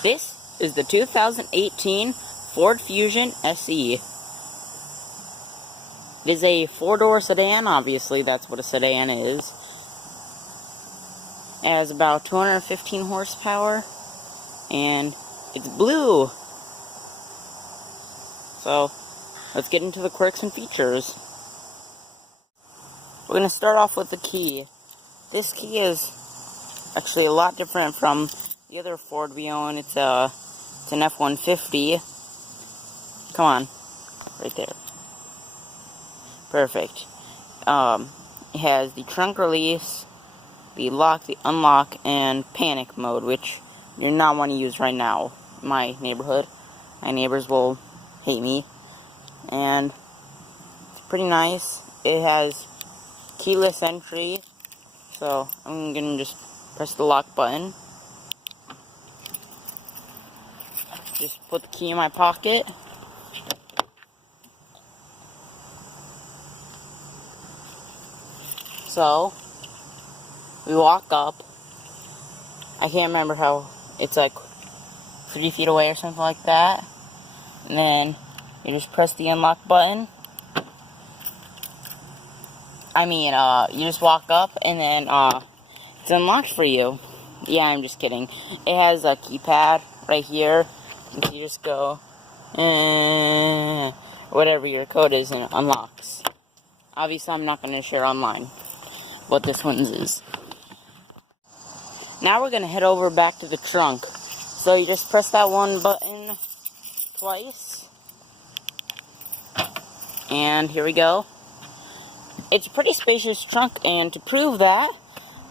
This is the 2018 Ford Fusion SE. It is a four-door sedan, obviously that's what a sedan is. It has about 215 horsepower, and it's blue. So, let's get into the quirks and features. We're going to start off with the key. This key is actually a lot different from the other Ford we own. It's an F-150. Come on, right there. Perfect. It has the trunk release, the lock, the unlock, and panic mode, which you do not want to use right now in my neighborhood. My neighbors will hate me. And it's pretty nice. It has keyless entry, so I'm gonna just press the lock button. Just put the key in my pocket. So we walk up. I can't remember how, it's like 3 feet away or something like that. And then you just press the unlock button. You just walk up and then it's unlocked for you. Yeah, I'm just kidding. It has a keypad right here. And you just go, whatever your code is, and it unlocks. Obviously, I'm not going to share online what this one's is. Now we're going to head over back to the trunk. So you just press that one button twice. And here we go. It's a pretty spacious trunk, and to prove that,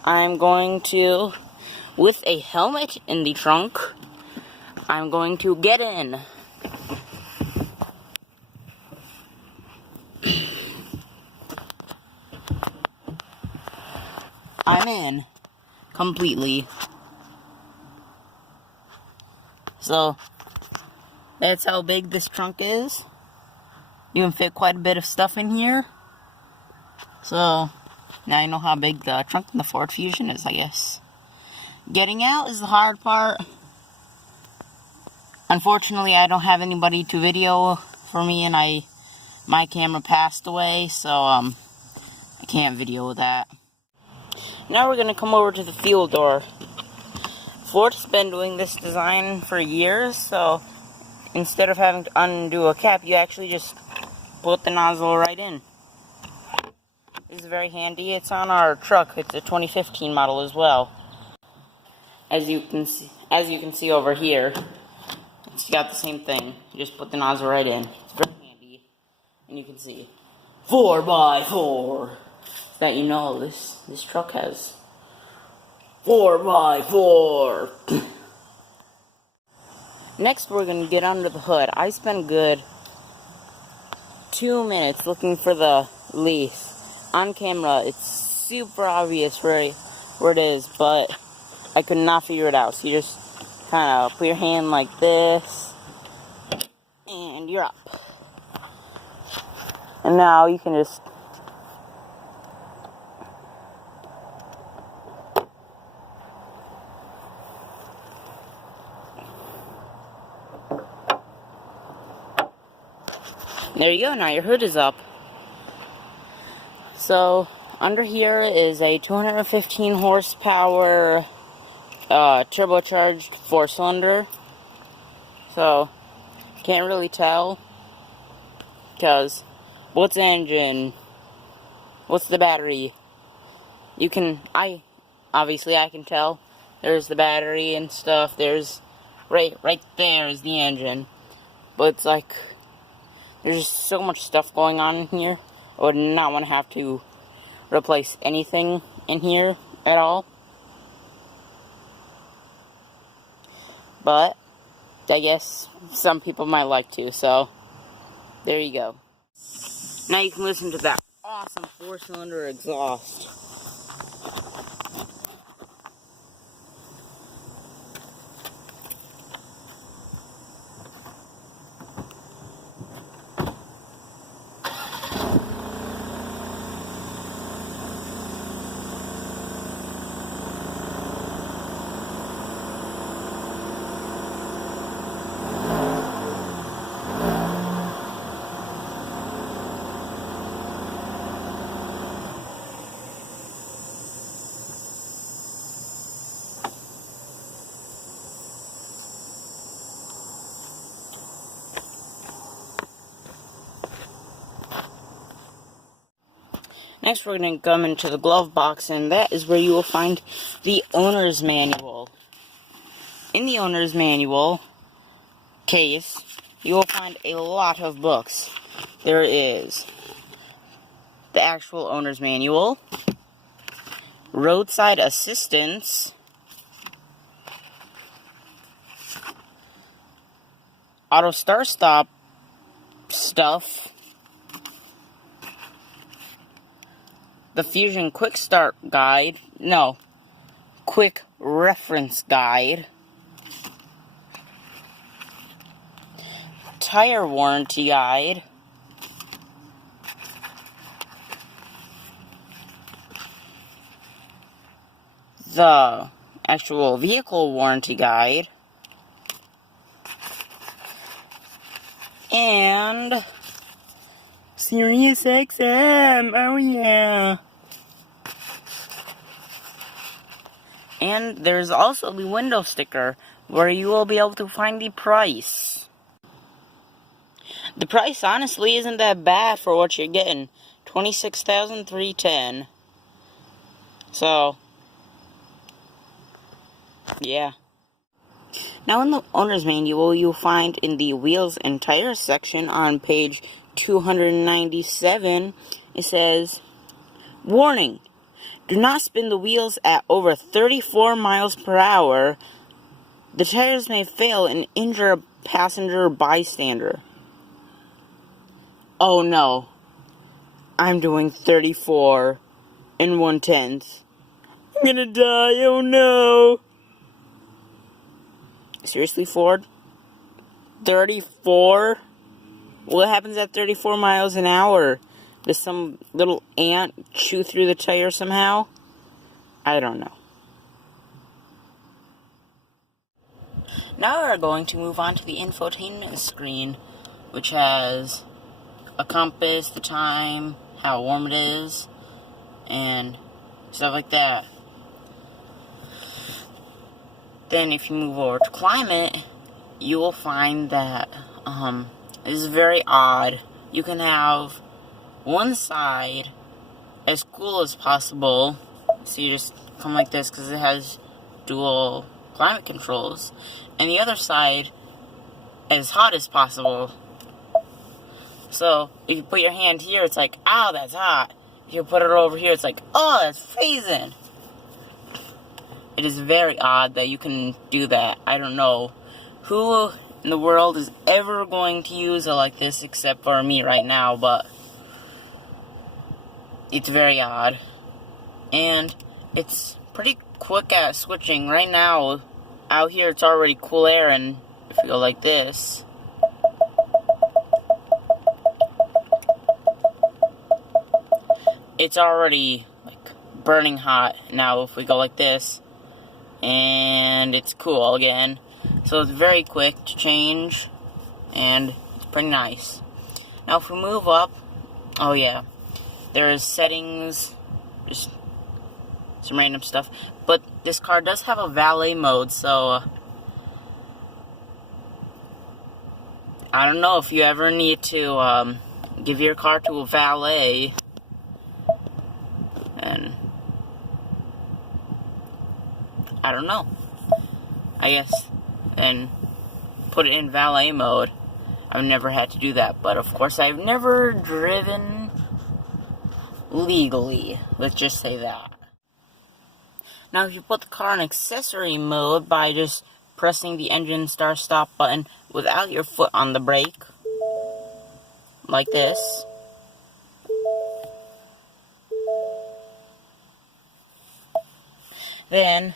I'm going to, with a helmet in the trunk, I'm going to get in. I'm in. Completely. So, that's how big this trunk is. You can fit quite a bit of stuff in here. So, now you know how big the trunk in the Ford Fusion is, I guess. Getting out is the hard part. Unfortunately, I don't have anybody to video for me, and my camera passed away, so I can't video that. Now we're going to come over to the fuel door. Ford's been doing this design for years, so instead of having to undo a cap, you actually just put the nozzle right in. This is very handy. It's on our truck. It's a 2015 model as well. As you can see over here, it's got the same thing. You just put the nozzle right in. It's very handy, and you can see 4x4. So that you know this truck has 4x4. Next, we're gonna get under the hood. I spent good 2 minutes looking for the leaf. On camera, it's super obvious where it is, but I could not figure it out. So you just kind of put your hand like this, and you're up. And now you can just there you go, now your hood is up. So, under here is a 215 horsepower turbocharged 4-cylinder. So, can't really tell, because what's the engine? What's the battery? Obviously I can tell. There's the battery and stuff. There's, right there is the engine. But it's like, there's just so much stuff going on in here. I would not want to have to replace anything in here at all. But I guess some people might like to, so there you go. Now you can listen to that awesome 4-cylinder exhaust. Next, we're going to come into the glove box, and that is where you will find the owner's manual. In the owner's manual case, you will find a lot of books. There is the actual owner's manual, roadside assistance, auto start-stop stuff, the Fusion Quick Start Guide, no, Quick Reference Guide, Tire Warranty Guide, the actual Vehicle Warranty Guide, and Sirius XM, oh yeah. And there's also the window sticker, where you will be able to find the price. The price honestly isn't that bad for what you're getting. $26,310. So, yeah. Now in the owner's manual, you'll find in the wheels and tires section on page 297, it says, "Warning, do not spin the wheels at over 34 miles per hour. The tires may fail and injure a passenger or bystander." Oh no, I'm doing 34 and 1/10. I'm gonna die, oh no. Seriously, Ford? 34? What happens at 34 miles an hour? Does some little ant chew through the tire somehow? I don't know. Now we're going to move on to the infotainment screen, which has a compass, the time, how warm it is, and stuff like that. Then if you move over to climate, you will find that it is very odd. You can have one side as cool as possible, so you just come like this because it has dual climate controls, and the other side as hot as possible. So if you put your hand here, it's like, ow, that's hot. If you put it over here, it's like, oh, that's freezing. It is very odd that you can do that. I don't know who in the world is ever going to use it like this except for me right now, but it's very odd. And it's pretty quick at switching. Right now, out here it's already cool air, and if you go like this, it's already like burning hot. Now if we go like this, and it's cool again. So it's very quick to change, and it's pretty nice. Now if we move up, oh yeah, there's settings, just some random stuff. But this car does have a valet mode, so I don't know if you ever need to give your car to a valet, and I don't know, I guess, and put it in valet mode. I've never had to do that, but of course I've never driven legally, let's just say that. Now if you put the car in accessory mode by just pressing the engine start-stop button without your foot on the brake, like this, then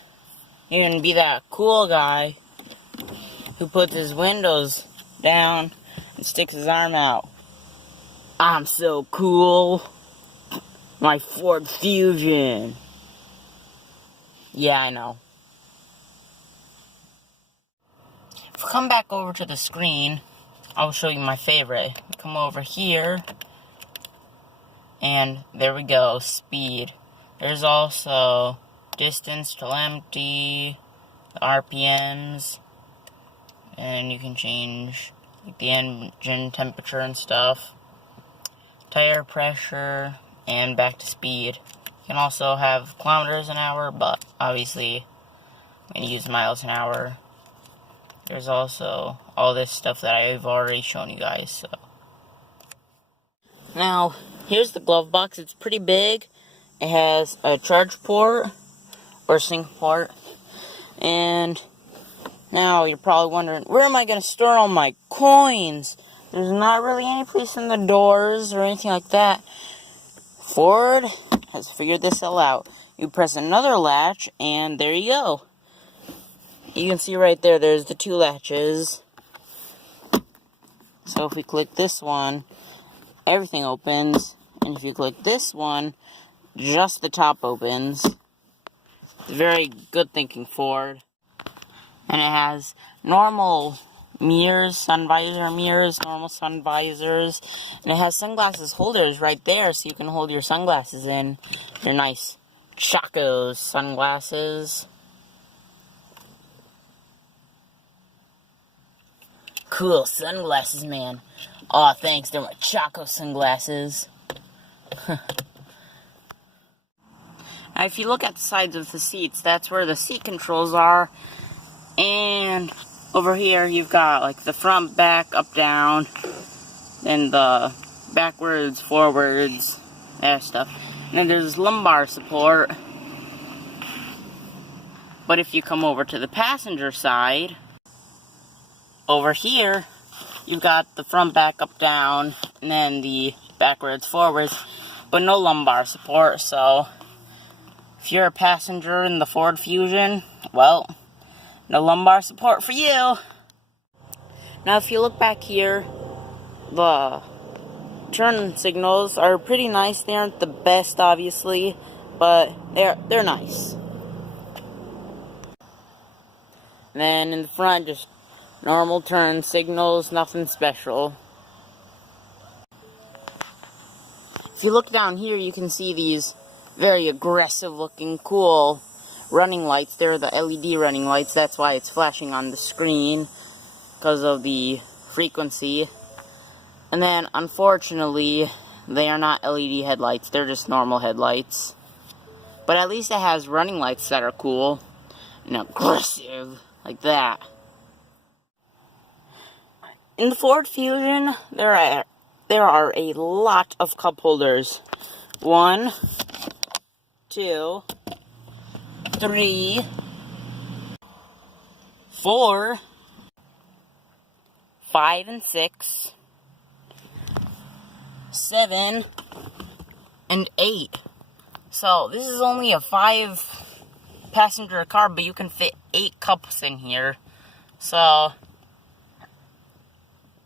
you're gonna be that cool guy who puts his windows down and sticks his arm out. I'm so cool. My Ford Fusion. Yeah, I know. If we come back over to the screen, I'll show you my favorite. Come over here, and there we go, speed. There's also distance till empty, the RPMs, and you can change like the engine temperature and stuff, tire pressure, and back to speed. You can also have kilometers an hour, but obviously I'm going to use miles an hour. There's also all this stuff that I've already shown you guys. So now, here's the glove box. It's pretty big. It has a charge port, or sync port. And now you're probably wondering, where am I going to store all my coins? There's not really any place in the doors or anything like that. Ford has figured this all out. You press another latch, and there you go. You can see right there, there's the two latches. So if we click this one, everything opens. And if you click this one, just the top opens. Very good thinking, Ford. And it has normal mirrors, sun visor mirrors, normal sun visors. And it has sunglasses holders right there, so you can hold your sunglasses in. They're nice Chacos sunglasses. Cool sunglasses, man. Aw, thanks, they're my Chaco sunglasses. Now, if you look at the sides of the seats, that's where the seat controls are. And over here, you've got, like, the front, back, up, down. Then the backwards, forwards, that stuff. And then there's lumbar support. But if you come over to the passenger side, over here, you've got the front, back, up, down, and then the backwards, forwards, but no lumbar support. So if you're a passenger in the Ford Fusion, well, no lumbar support for you. Now, if you look back here, the turn signals are pretty nice. They aren't the best, obviously, but they're nice. And then in the front, just normal turn signals, nothing special. If you look down here, you can see these very aggressive looking, cool running lights. They're the LED running lights. That's why it's flashing on the screen, because of the frequency. And then, unfortunately, they are not LED headlights. They're just normal headlights. But at least it has running lights that are cool and aggressive, like that. In the Ford Fusion, there are a lot of cup holders. 1, 2, 3, 4, 5 and 6, 7, and 8. So this is only a 5-passenger car, but you can fit 8 cups in here. So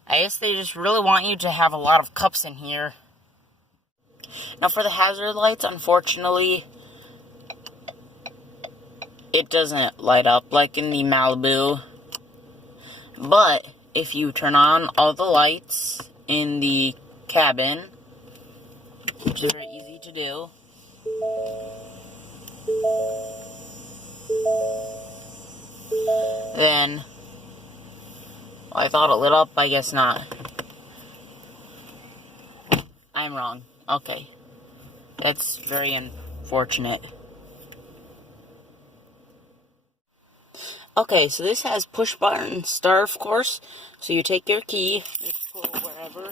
I guess they just really want you to have a lot of cups in here. Now for the hazard lights, unfortunately, it doesn't light up like in the Malibu. But if you turn on all the lights in the cabin, which is very easy to do, then, well, I thought it lit up, I guess not. I'm wrong. Okay. That's very unfortunate. Okay, so this has push button start, of course. So you take your key, just pull wherever,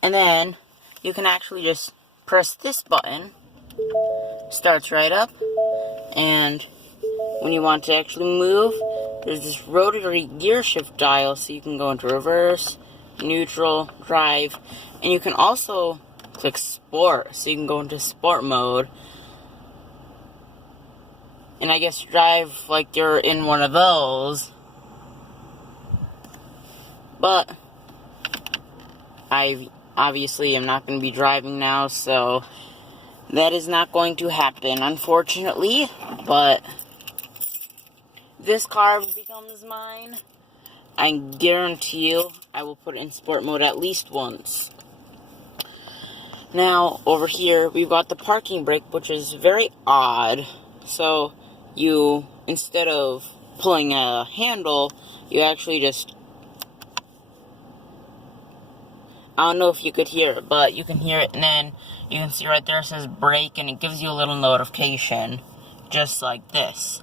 and then you can actually just press this button. Starts right up, and when you want to actually move, there's this rotary gear shift dial, so you can go into reverse, neutral, drive, and you can also click sport, so you can go into sport mode. And I guess drive like you're in one of those. But I obviously am not going to be driving now, so that is not going to happen, unfortunately. But this car becomes mine, I guarantee you I will put it in sport mode at least once. Now, over here, we've got the parking brake, which is very odd. So you, instead of pulling a handle, you actually just I don't know if you could hear it, but you can hear it, and then you can see right there it says brake, and it gives you a little notification, just like this.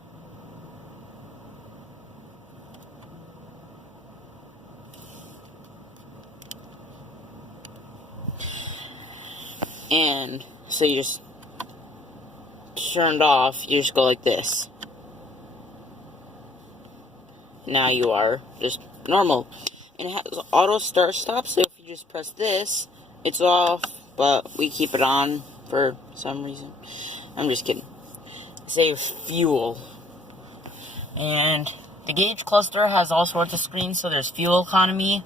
And so you just turned off, you just go like this. Now you are just normal. And it has auto start stop, so if you just press this, it's off, but we keep it on for some reason. I'm just kidding. Save fuel. And the gauge cluster has all sorts of screens, so there's fuel economy,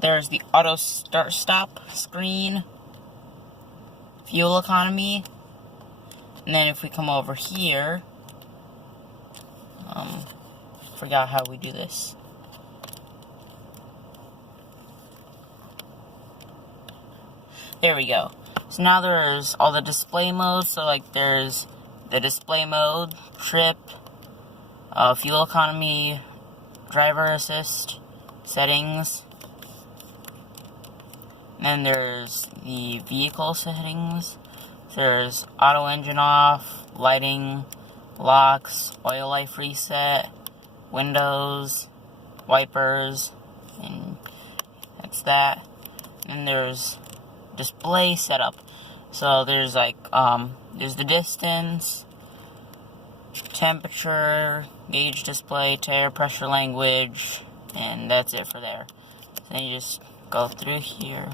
there's the auto start stop screen, fuel economy, and then if we come over here, forgot how we do this. There we go. So now there's all the display modes. So like there's the display mode, trip, fuel economy, driver assist, settings. And then there's the vehicle settings. There's auto engine off, lighting, locks, oil life reset, windows, wipers, and that's that. And there's display setup. So there's like, there's the distance, temperature, gauge display, tire pressure language, and that's it for there. Then you just go through here,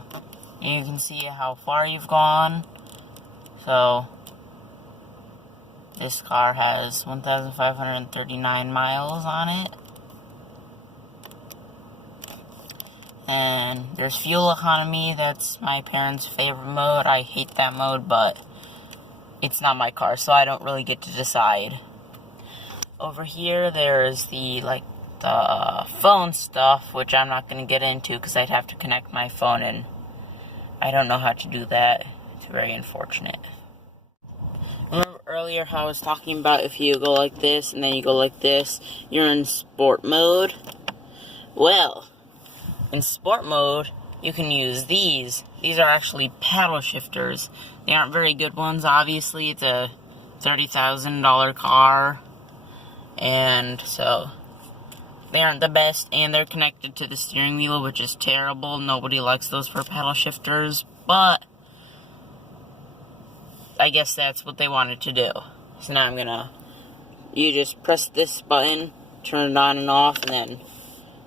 and you can see how far you've gone. So this car has 1,539 miles on it. And there's fuel economy. That's my parents' favorite mode. I hate that mode, but it's not my car, so I don't really get to decide. Over here, there's the phone stuff, which I'm not going to get into because I'd have to connect my phone, and I don't know how to do that. It's very unfortunate. Remember earlier how I was talking about if you go like this and then you go like this, you're in sport mode? Well, in sport mode, you can use these. These are actually paddle shifters. They aren't very good ones, obviously. It's a $30,000 car, and so they aren't the best, and they're connected to the steering wheel, which is terrible. Nobody likes those for paddle shifters, but I guess that's what they wanted to do. So now you just press this button, turn it on and off, and then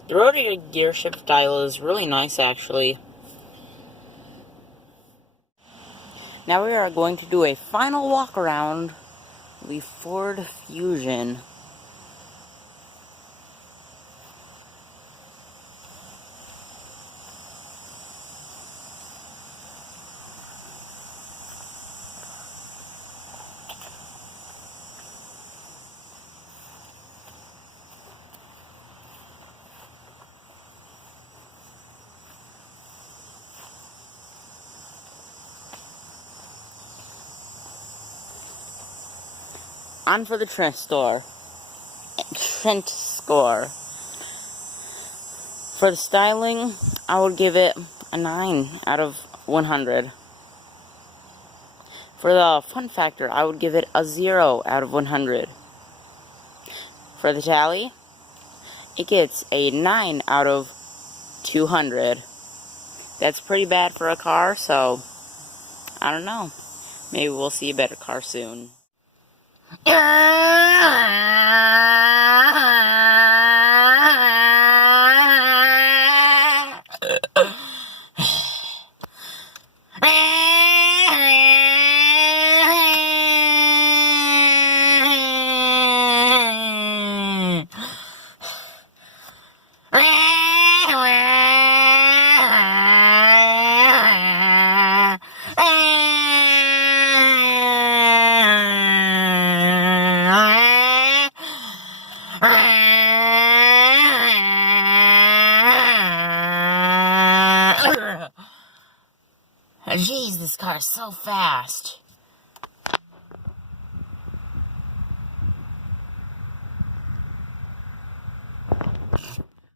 the rotary gear shift dial is really nice, actually. Now we are going to do a final walk around the Ford Fusion. On for the Trent score. For the styling, I would give it a 9 out of 100. For the fun factor, I would give it a 0 out of 100. For the tally, it gets a 9 out of 200. That's pretty bad for a car, so I don't know. Maybe we'll see a better car soon. Jeez, this car is so fast.